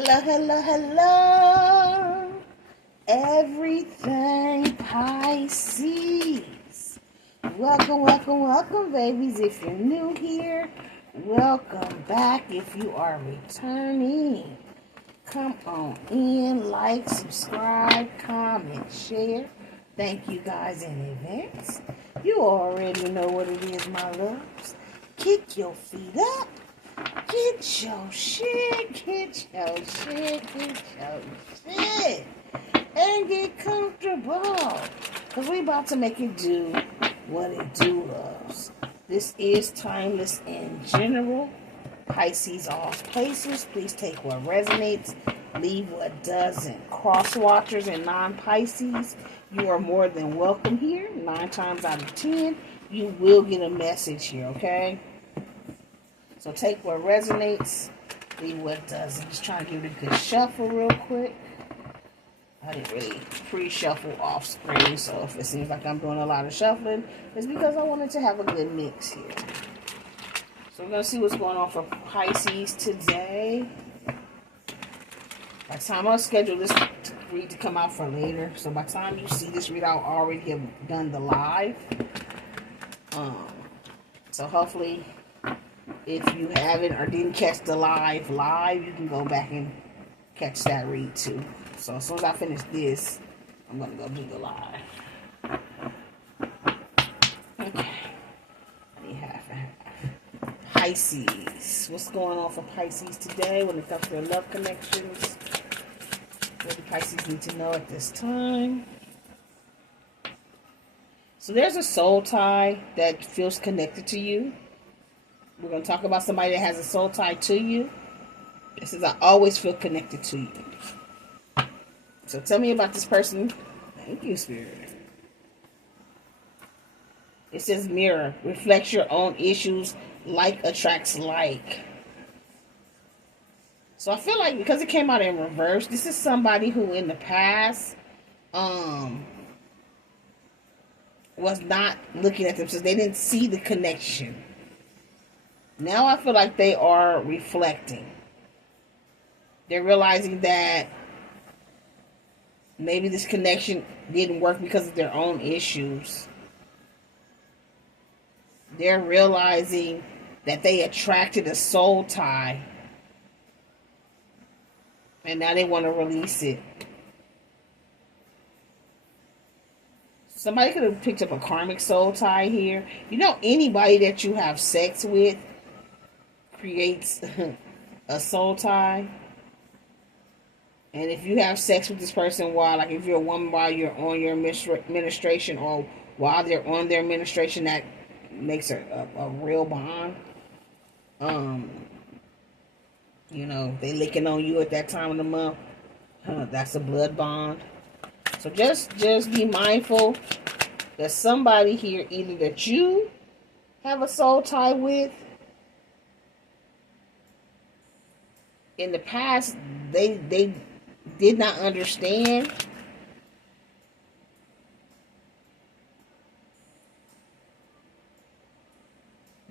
Hello, hello, hello. Everything Pisces. Welcome, welcome, welcome, babies. If you're new here, welcome back. If you are returning, come on in, like, subscribe, comment, share. Thank you guys in advance. You already know what it is, my loves. Kick your feet up. Get your shit, and get comfortable. Because we about to make it do what it do loves. This is timeless in general. Pisces all places. Please take what resonates, leave what doesn't. Cross watchers and non-Pisces, you are more than welcome here. 9 times out of 10, you will get a message here, okay? So take what resonates, leave what doesn't. Just trying to give it a good shuffle real quick. I didn't really pre-shuffle off screen, so if it seems like I'm doing a lot of shuffling, it's because I wanted to have a good mix here. So we're going to see what's going on for Pisces today. By the time I'll schedule this read to come out for later, so by the time you see this read, I'll already have done the live. So hopefully, if you haven't or didn't catch the live, you can go back and catch that read too. So as soon as I finish this, I'm going to go do the live. Okay. Half and half. Pisces. What's going on for Pisces today when it comes to their love connections? What do Pisces need to know at this time? So there's a soul tie that feels connected to you. We're going to talk about somebody that has a soul tie to you. It says, I always feel connected to you. So tell me about this person. Thank you, Spirit. It says mirror. Reflects your own issues. Like attracts like. So I feel like because it came out in reverse, this is somebody who in the past was not looking at themselves. They didn't see the connection. Now I feel like they are reflecting. They're realizing that maybe this connection didn't work because of their own issues. They're realizing that they attracted a soul tie. And now they want to release it. Somebody could have picked up a karmic soul tie here. You know, anybody that you have sex with creates a soul tie. And if you have sex with this person while, like if you're a woman while you're on your menstruation or while they're on their menstruation, that makes a real bond. You know, they licking on you at that time of the month. That's a blood bond. So just be mindful that somebody here, either that you have a soul tie with, in the past, they did not understand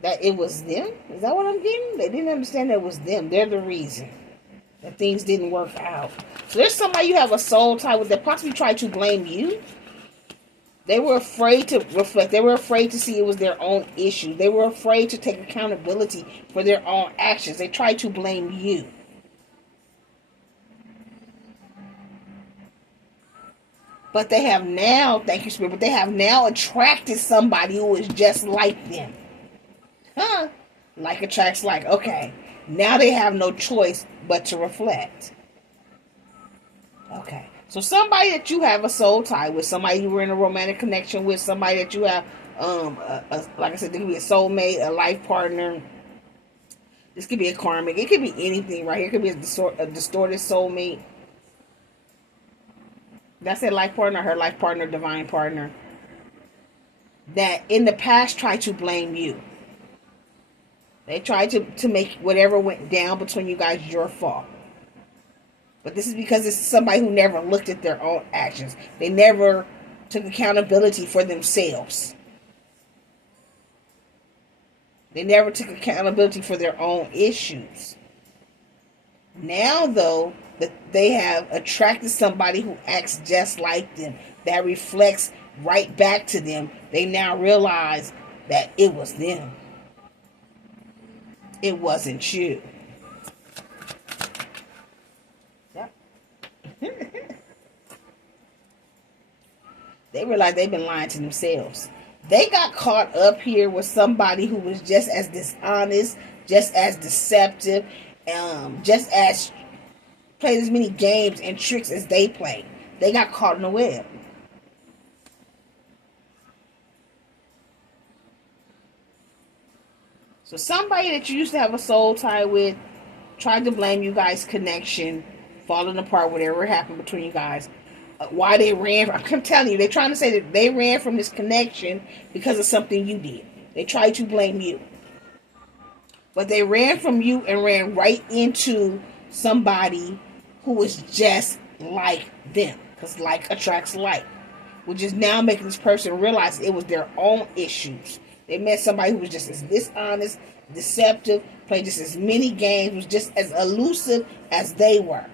that it was them. Is that what I'm getting? They didn't understand that it was them. They're the reason that things didn't work out. So there's somebody you have a soul tie with that possibly tried to blame you. They were afraid to reflect. They were afraid to see it was their own issue. They were afraid to take accountability for their own actions. They tried to blame you. But they have now, thank you, Spirit, but they have now attracted somebody who is just like them. Like attracts like. Okay. Now they have no choice but to reflect. Okay. So somebody that you have a soul tie with, somebody you were in a romantic connection with, somebody that you have, like I said, there could be a soulmate, a life partner. This could be a karmic. It could be anything right here. It could be a distorted soulmate. That's their life partner, her life partner, divine partner. That in the past tried to blame you. They tried to make whatever went down between you guys your fault. But this is because it's somebody who never looked at their own actions. They never took accountability for themselves. They never took accountability for their own issues. Now, though, that they have attracted somebody who acts just like them, that reflects right back to them, they now realize that it was them. It wasn't you. Yep. They realize they've been lying to themselves. They got caught up here with somebody who was just as dishonest, just as deceptive, just as played as many games and tricks as they played. They got caught in the web. So somebody that you used to have a soul tie with tried to blame you guys' connection falling apart, whatever happened between you guys. Why they ran? I'm telling you, they're trying to say that they ran from this connection because of something you did. They tried to blame you. But they ran from you and ran right into somebody who was just like them. Because like attracts like. Which is now making this person realize it was their own issues. They met somebody who was just as dishonest, deceptive, played just as many games, was just as elusive as they were.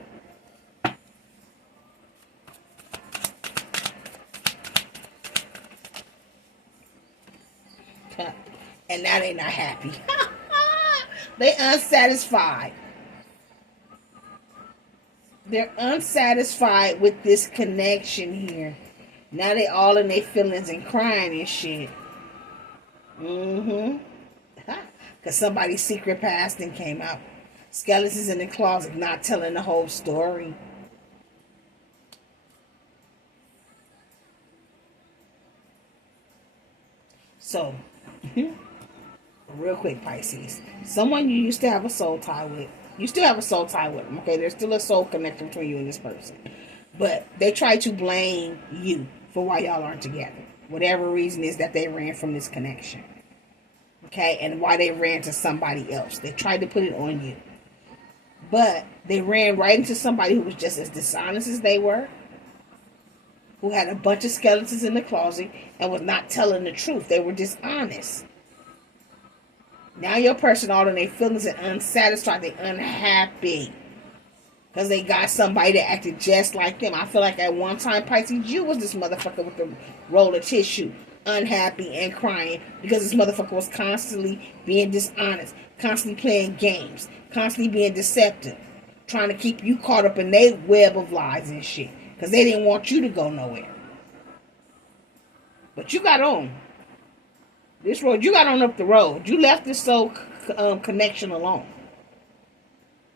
And now they're not happy. They're unsatisfied. They're unsatisfied with this connection here. Now they all in their feelings and crying and shit. Because somebody's secret past and came out. Skeletons in the closet, not telling the whole story. So, real quick, Pisces. Someone you used to have a soul tie with. You still have a soul tie with them, okay? There's still a soul connection between you and this person. But they try to blame you for why y'all aren't together. Whatever reason is that they ran from this connection. Okay? And why they ran to somebody else. They tried to put it on you. But they ran right into somebody who was just as dishonest as they were. Who had a bunch of skeletons in the closet and was not telling the truth. They were dishonest. Now your person all in their feelings and unsatisfied. They're unhappy. Because they got somebody that acted just like them. I feel like at one time, Pisces, you was this motherfucker with the roll of tissue. Unhappy and crying. Because this motherfucker was constantly being dishonest. Constantly playing games. Constantly being deceptive. Trying to keep you caught up in their web of lies and shit. Because they didn't want you to go nowhere. But you got on. This road, you got on up the road. You left this soul connection alone.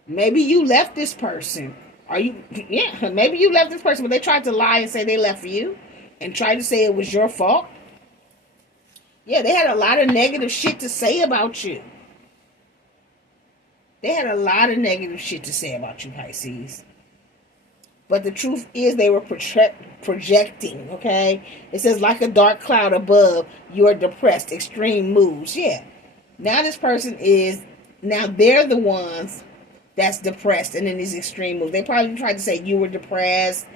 Maybe you left this person. Maybe you left this person, but they tried to lie and say they left you. And tried to say it was your fault. Yeah, they had a lot of negative shit to say about you. They had a lot of negative shit to say about you, Pisces. But the truth is they were projecting, okay? It says, like a dark cloud above, you are depressed, extreme moods. Yeah. Now this person now they're the ones that's depressed and in these extreme moods. They probably tried to say you were depressed,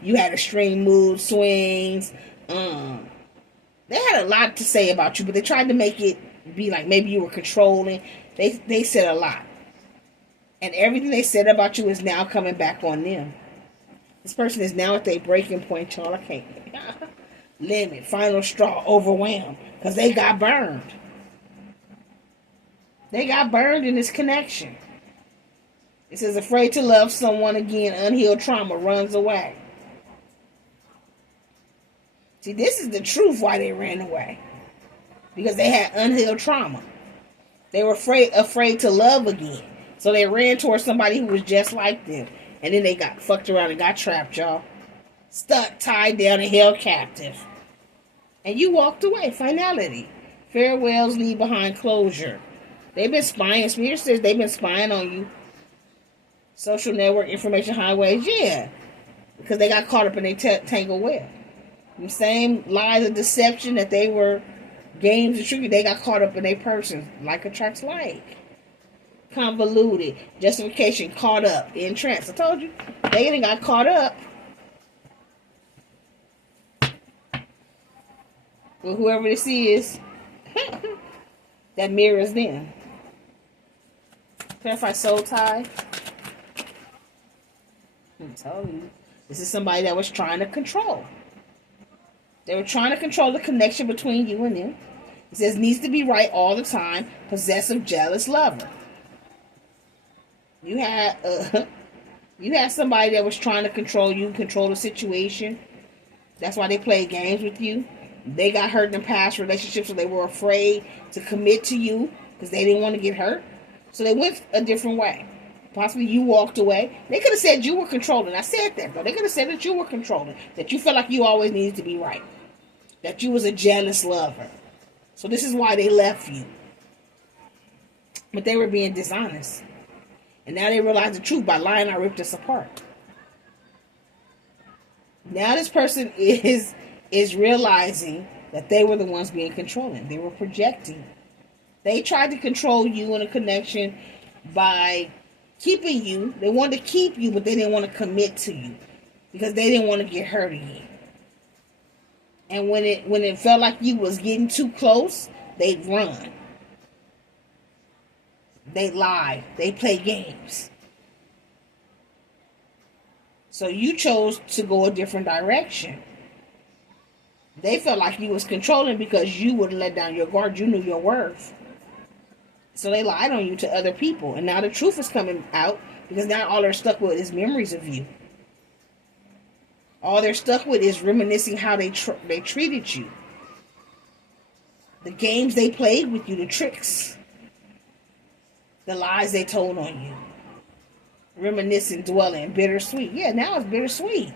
you had extreme mood swings. They had a lot to say about you, but they tried to make it be like maybe you were controlling. They said a lot. And everything they said about you is now coming back on them. This person is now at their breaking point, y'all. I can't. Limit, final straw, overwhelmed. Because they got burned. They got burned in this connection. It says, afraid to love someone again, unhealed trauma runs away. See, this is the truth why they ran away. Because they had unhealed trauma. They were afraid to love again. So they ran towards somebody who was just like them. And then they got fucked around and got trapped, y'all. Stuck, tied down, and held captive. And you walked away. Finality. Farewells leave behind closure. They've been spying. Spirit says they've been spying on you. Social network, information highways. Yeah. Because they got caught up in their tangled web. The same lies of deception that they were games of trickery. They got caught up in their person. Like attracts like. Convoluted, justification, caught up, entranced. I told you, they ain't got caught up. Well, whoever this is, that mirrors them. Clarify soul tie. I told you. This is somebody that was trying to control. They were trying to control the connection between you and them. It says needs to be right all the time. Possessive, jealous lover. You had somebody that was trying to control you, control the situation. That's why they played games with you. They got hurt in past relationships, so they were afraid to commit to you because they didn't want to get hurt. So they went a different way. Possibly you walked away. They could have said you were controlling. I said that, though. They could have said that you were controlling. That you felt like you always needed to be right. That you was a jealous lover. So this is why they left you. But they were being dishonest. And now they realize the truth. By lying, I ripped us apart. Now this person is realizing that they were the ones being controlling. They were projecting. They tried to control you in a connection by keeping you. They wanted to keep you, but they didn't want to commit to you because they didn't want to get hurt again. And when it felt like you was getting too close, they'd run. They lie. They play games. So you chose to go a different direction. They felt like you was controlling because you would let down your guard. You knew your worth. So they lied on you to other people. And now the truth is coming out because now all they're stuck with is memories of you. All they're stuck with is reminiscing how they treated you. The games they played with you, the tricks. The lies they told on you. Reminiscing, dwelling, bittersweet. Yeah, now it's bittersweet.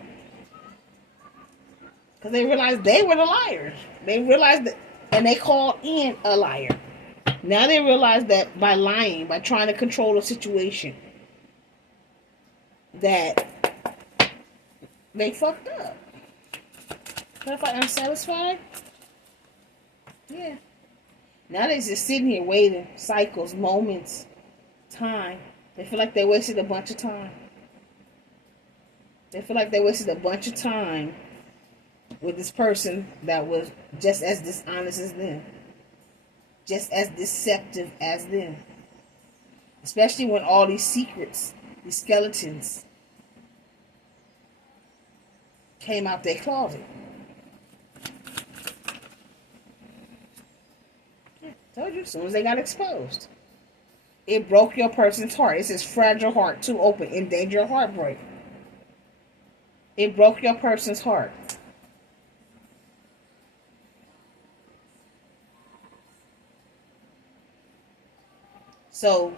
Because they realized they were the liars. They realized that, and they called in a liar. Now they realize that by lying, by trying to control a situation, that they fucked up. Clarify unsatisfied? Yeah. Now they're just sitting here waiting, cycles, moments, time. They feel like they wasted a bunch of time. They feel like they wasted a bunch of time with this person that was just as dishonest as them. Just as deceptive as them. Especially when all these secrets, these skeletons, came out their closet. Yeah, told you, as soon as they got exposed. It broke your person's heart. It says fragile heart, too open, in danger of heartbreak. It broke your person's heart. So,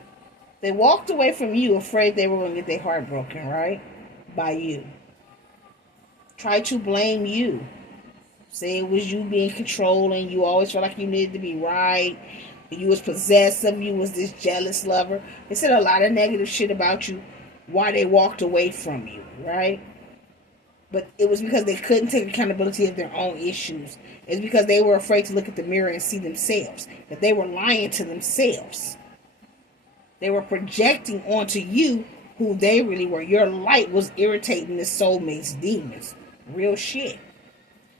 they walked away from you afraid they were going to get their heart broken, right? By you. Try to blame you. Say it was you being controlling. You always felt like you needed to be right. You was possessive. You was this jealous lover. They said a lot of negative shit about you. Why they walked away from you, right? But it was because they couldn't take accountability of their own issues. It's because they were afraid to look at the mirror and see themselves. That they were lying to themselves. They were projecting onto you who they really were. Your light was irritating the soulmate's demons. Real shit.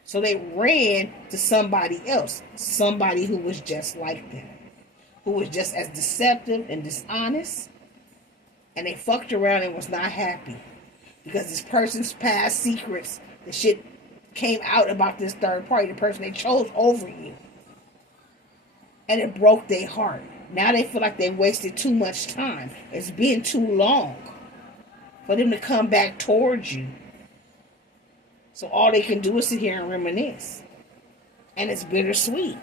So they ran to somebody else. Somebody who was just like them. Who was just as deceptive and dishonest. And they fucked around and was not happy. Because this person's past secrets, the shit came out about this third party. The person they chose over you. And it broke their heart. Now they feel like they wasted too much time. It's been too long for them to come back towards you. So all they can do is sit here and reminisce. And it's bittersweet.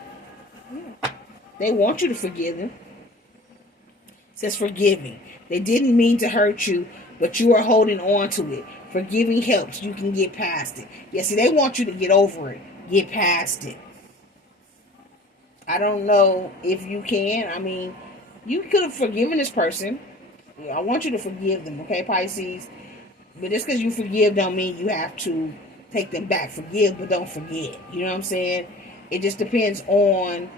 Yeah. They want you to forgive them. It says forgiving. They didn't mean to hurt you, but you are holding on to it. Forgiving helps. You can get past it. Yeah, see, they want you to get over it. Get past it. I don't know if you can. I mean, you could have forgiven this person. I want you to forgive them, okay, Pisces? But just because you forgive don't mean you have to take them back. Forgive, but don't forget. You know what I'm saying? It just depends on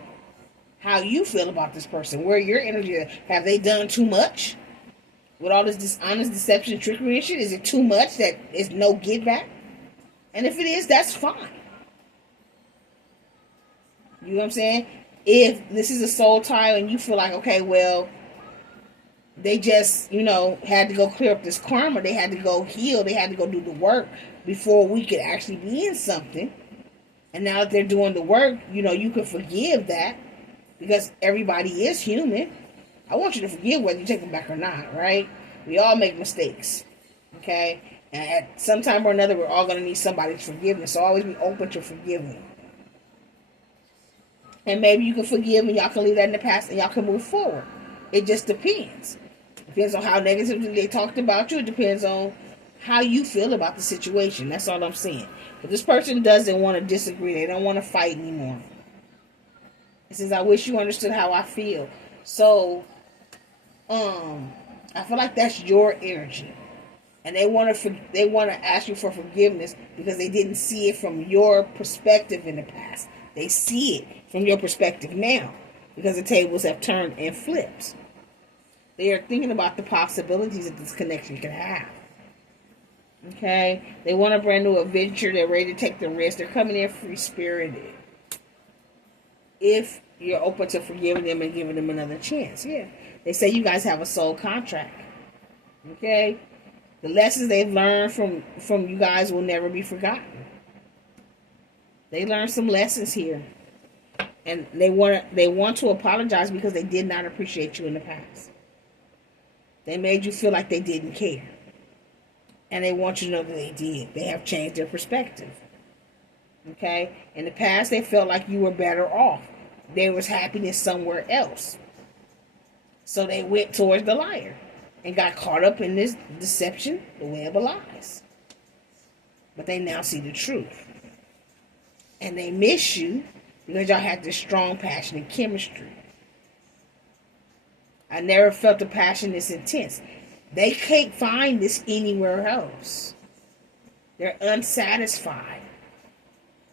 how you feel about this person. Where your energy is. Have they done too much? With all this dishonest, deception, trickery and shit? Is it too much that is no get back? And if it is, that's fine. You know what I'm saying? If this is a soul tie and you feel like, okay, well, they just, you know, had to go clear up this karma. They had to go heal. They had to go do the work before we could actually be in something. And now that they're doing the work, you know, you can forgive that because everybody is human. I want you to forgive whether you take them back or not, right? We all make mistakes, okay? And at some time or another, we're all going to need somebody's forgiveness. So always be open to forgiving. And maybe you can forgive and y'all can leave that in the past and y'all can move forward. It just depends. Depends on how negatively they talked about you. It depends on how you feel about the situation. That's all I'm saying. But this person doesn't want to disagree. They don't want to fight anymore. It says, I wish you understood how I feel. So, I feel like that's your energy. And they want to ask you for forgiveness because they didn't see it from your perspective in the past. They see it from your perspective now because the tables have turned and flipped. They are thinking about the possibilities that this connection could have. Okay? They want a brand new adventure. They're ready to take the risk. They're coming in free-spirited. If you're open to forgiving them and giving them another chance. Yeah. They say you guys have a soul contract. Okay? The lessons they've learned from you guys will never be forgotten. They learned some lessons here. And they want to apologize because they did not appreciate you in the past. They made you feel like they didn't care. And they want you to know that they did. They have changed their perspective. Okay? In the past, they felt like you were better off. There was happiness somewhere else. So they went towards the liar and got caught up in this deception, the web of lies. But they now see the truth. And they miss you because y'all had this strong, passionate chemistry. I never felt the passion this intense. They can't find this anywhere else. They're unsatisfied.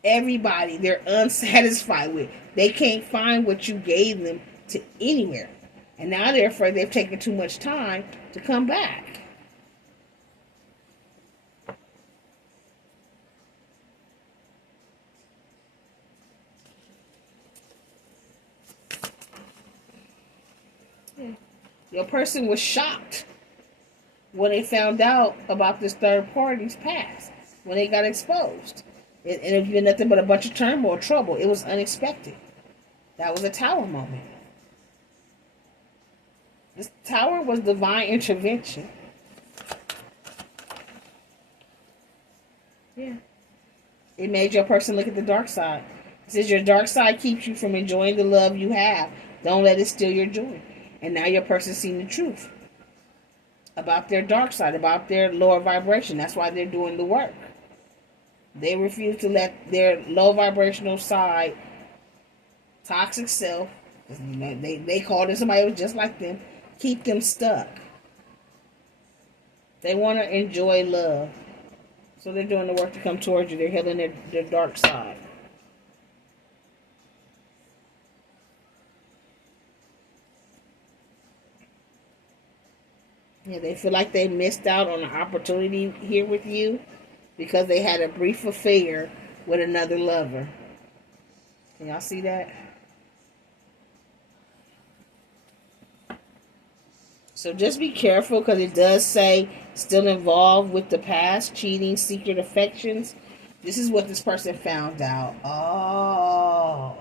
Everybody they're unsatisfied with. They can't find what you gave them to anywhere. And now they're afraid they've taken too much time to come back. Your person was shocked when they found out about this third party's past, when they got exposed. And it was nothing but a bunch of turmoil, trouble. It was unexpected. That was a tower moment. This tower was divine intervention. Yeah. It made your person look at the dark side. It says your dark side keeps you from enjoying the love you have. Don't let it steal your joy. And now your person's seen the truth about their dark side, about their lower vibration. That's why they're doing the work. They refuse to let their low vibrational side, toxic self, they called it somebody who was just like them, keep them stuck. They want to enjoy love. So they're doing the work to come towards you. They're healing their dark side. Yeah, they feel like they missed out on an opportunity here with you because they had a brief affair with another lover. Can y'all see that? So just be careful because it does say still involved with the past, cheating, secret affections. This is what this person found out. Oh.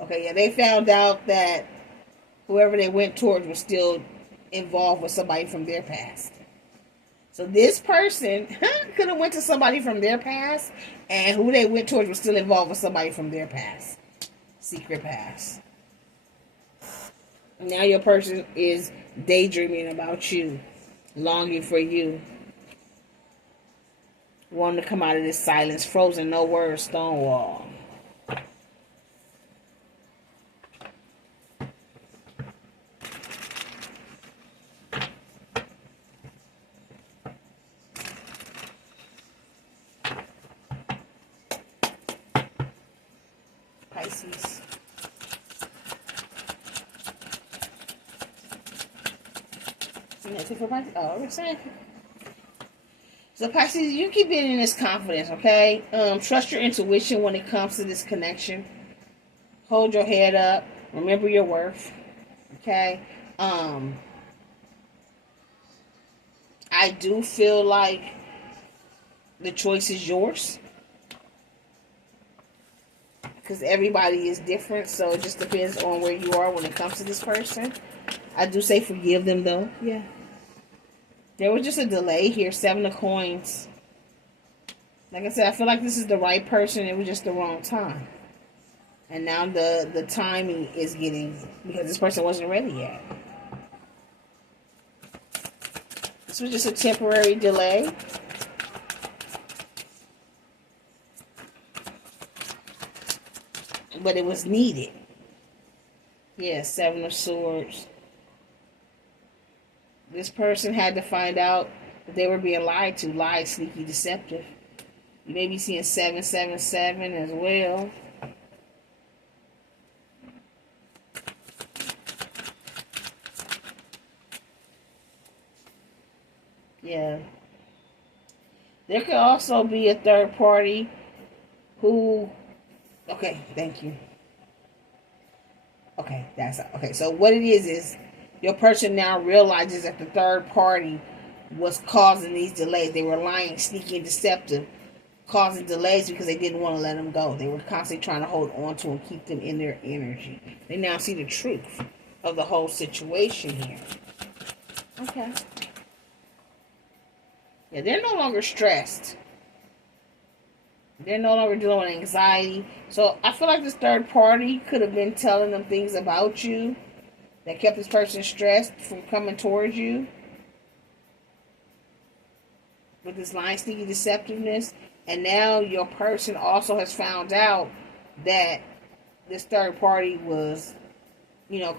Okay, yeah, they found out that whoever they went towards was still involved with somebody from their past. So this person could have went to somebody from their past, and who they went towards was still involved with somebody from their past. Secret past. Now your person is daydreaming about you, longing for you, wanting to come out of this silence, frozen, no words, stonewall. Pisces. Oh, we're saying. So Pisces, you keep being in this confidence, okay? Trust your intuition when it comes to this connection. Hold your head up. Remember your worth, okay? I do feel like the choice is yours. Because everybody is different, so it just depends on where you are when it comes to this person. I do say forgive them, though. Yeah. There was just a delay here. 7 of Coins. Like I said, I feel like this is the right person. It was just the wrong time. And now the timing is getting... because this person wasn't ready yet. This was just a temporary delay. But it was needed. Yeah, 7 of Swords. This person had to find out that they were being lied to. Lied, sneaky, deceptive. You may be seeing 777 as well. Yeah. There could also be a third party who... okay, thank you. Okay, okay. So what it is your person now realizes that the third party was causing these delays. They were lying, sneaky, and deceptive, causing delays because they didn't want to let them go. They were constantly trying to hold on to and keep them in their energy. They now see the truth of the whole situation here. Okay. Yeah, they're no longer stressed. They're no longer dealing with anxiety. So I feel like this third party could have been telling them things about you that kept this person stressed from coming towards you. With this lying, sneaky deceptiveness. And now your person also has found out that this third party was,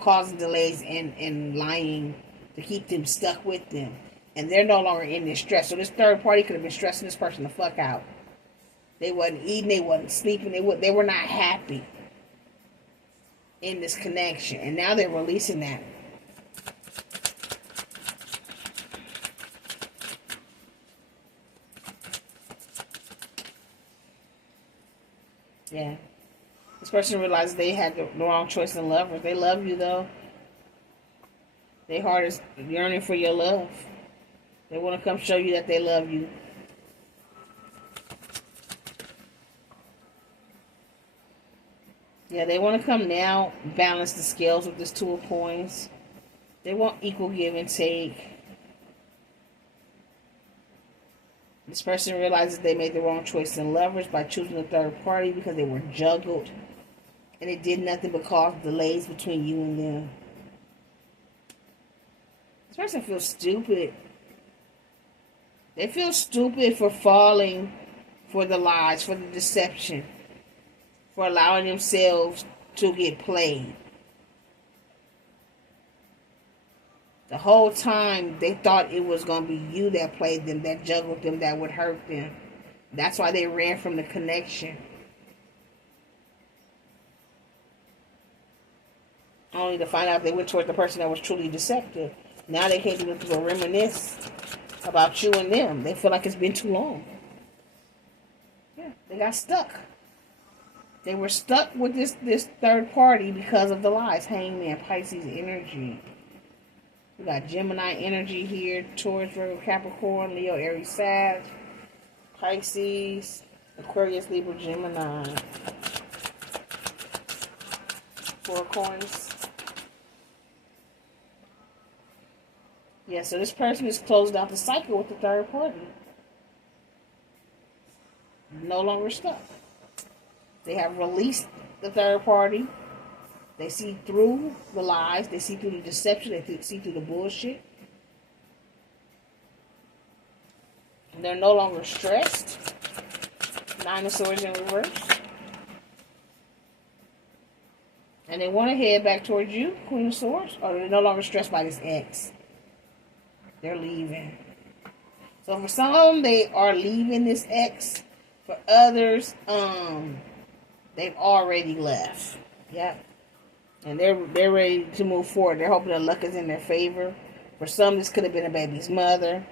causing delays and lying to keep them stuck with them. And they're no longer in this stress. So this third party could have been stressing this person the fuck out. They wasn't eating, they wasn't sleeping, they were not happy in this connection. And now they're releasing that. Yeah. This person realized they had the wrong choice in lovers. They love you, though. Their heart is yearning for your love. They want to come show you that they love you. Yeah, they want to come now, balance the scales with this Two of Coins. They want equal give and take. This person realizes they made the wrong choice in lovers by choosing a third party because they were juggled. And it did nothing but cause delays between you and them. This person feels stupid. They feel stupid for falling for the lies, for the deception, for allowing themselves to get played. The whole time they thought it was going to be you that played them, that juggled them, that would hurt them. That's why they ran from the connection. Only to find out they went towards the person that was truly deceptive. Now they can't do nothing but reminisce about you and them. They feel like it's been too long. Yeah, they got stuck. They were stuck with this third party because of the lies. Hangman, Pisces energy. We got Gemini energy here. Taurus, Virgo, Capricorn, Leo, Aries, Sag, Pisces, Aquarius, Libra, Gemini. 4 of Coins. Yeah, so this person has closed out the cycle with the third party. No longer stuck. They have released the third party. They see through the lies. They see through the deception. They see through the bullshit. They're no longer stressed. 9 of Swords in reverse. And they want to head back towards you, Queen of Swords. Or they're no longer stressed by this ex. They're leaving. So for some of them, they are leaving this ex. For others, they've already left. Yep. And they're ready to move forward. They're hoping that luck is in their favor. For some, this could have been a baby's mother.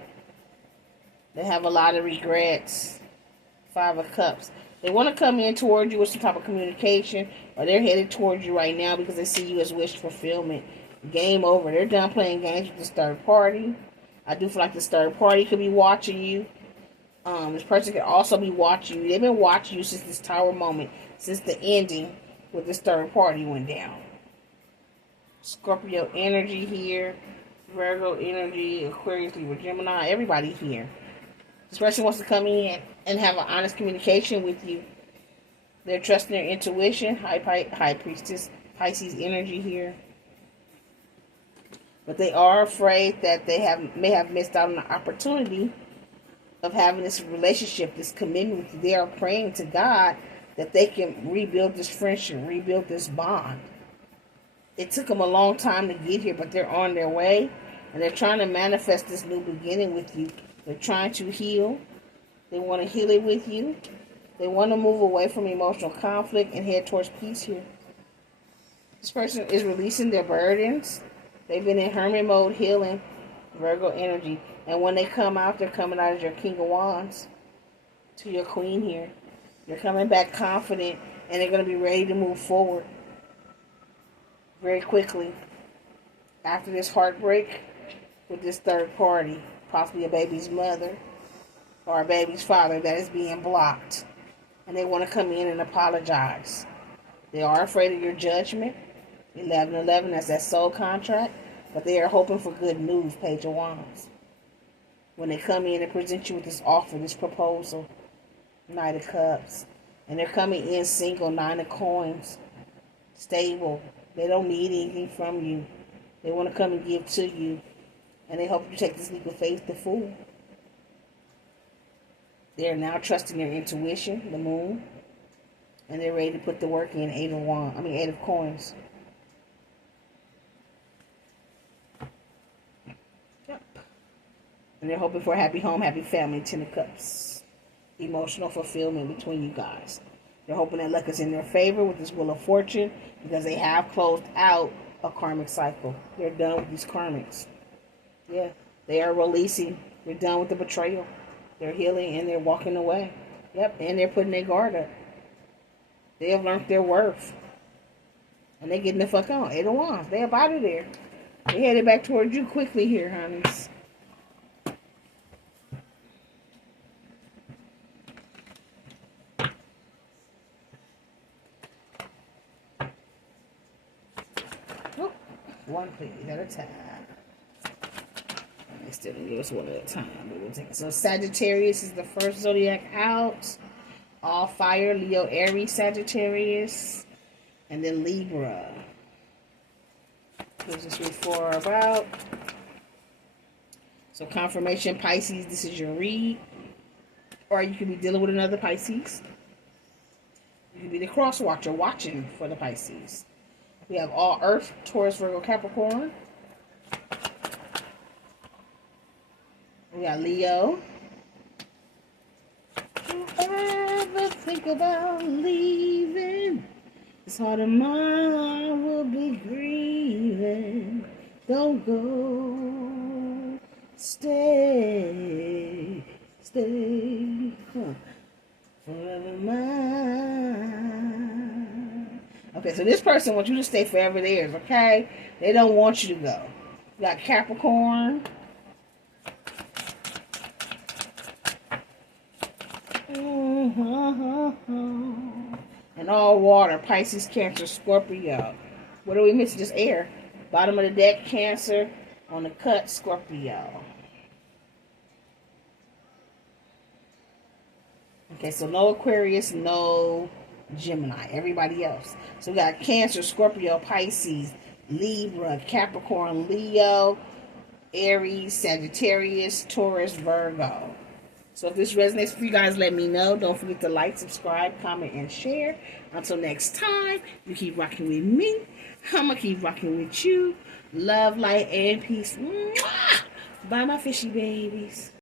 They have a lot of regrets. 5 of Cups. They want to come in toward you with some type of communication. Or they're headed towards you right now because they see you as wish fulfillment. Game over. They're done playing games with this third party. I do feel like this third party could be watching you. This person could also be watching you. They've been watching you since this Tower moment, since the ending with this third party went down. Scorpio energy here, Virgo energy, Aquarius, Libra, Gemini, everybody here. This person wants to come in and have an honest communication with you. They're trusting their intuition. High Priestess, Pisces energy here. But they are afraid that they may have missed out on the opportunity of having this relationship, this commitment with you. They are praying to God that they can rebuild this friendship, rebuild this bond. It took them a long time to get here, but they're on their way. And they're trying to manifest this new beginning with you. They're trying to heal. They want to heal it with you. They want to move away from emotional conflict and head towards peace here. This person is releasing their burdens. They've been in hermit mode healing, Virgo energy. And when they come out, they're coming out as your King of Wands to your Queen here. They're coming back confident, and they're going to be ready to move forward very quickly after this heartbreak with this third party, possibly a baby's mother or a baby's father that is being blocked. And they want to come in and apologize. They are afraid of your judgment. 1111, that's that soul contract. But they are hoping for good news, Page of Wands. When they come in and present you with this offer, this proposal, Knight of Cups. And they're coming in single, Nine of Coins, stable. They don't need anything from you. They want to come and give to you. And they hope you take this leap of faith to fool. They are now trusting their intuition, the moon. And they're ready to put the work in, Eight of Coins. Yep. And they're hoping for a happy home, happy family, Ten of Cups. Emotional fulfillment between you guys. They're hoping that luck is in their favor with this Wheel of Fortune because they have closed out a karmic cycle. They're done with these karmics. Yeah, they are releasing. They're done with the betrayal. They're healing and they're walking away. Yep, and they're putting their guard up. They have learned their worth. And they're getting the fuck on. Eight of Wands. They're about it there. They headed back towards you quickly here, honeys. Oh, one please at a time. They still didn't give us one at a time. But we'll take it. So Sagittarius is the first zodiac out. All fire, Leo, Aries, Sagittarius. And then Libra. Here's this read for about. So confirmation, Pisces, this is your read. Or you could be dealing with another Pisces. You could be the cross watcher watching for the Pisces. We have all Earth, Taurus, Virgo, Capricorn. We got Leo. Don't ever think about leaving. This heart of mine will be grieving. Don't go. Stay. Stay. Forever mine. Okay, so this person wants you to stay forever theirs, okay? They don't want you to go. You got Capricorn. And all water, Pisces, Cancer, Scorpio. What are we missing? Just air. Bottom of the deck, Cancer. On the cut, Scorpio. Okay, so no Aquarius, no Gemini. Everybody else. So we got Cancer, Scorpio, Pisces, Libra, Capricorn, Leo, Aries, Sagittarius, Taurus, Virgo. So if this resonates with you guys, let me know. Don't forget to like, subscribe, comment, and share. Until next time, you keep rocking with me. I'm going to keep rocking with you. Love, light, and peace. Mwah! Bye, my fishy babies.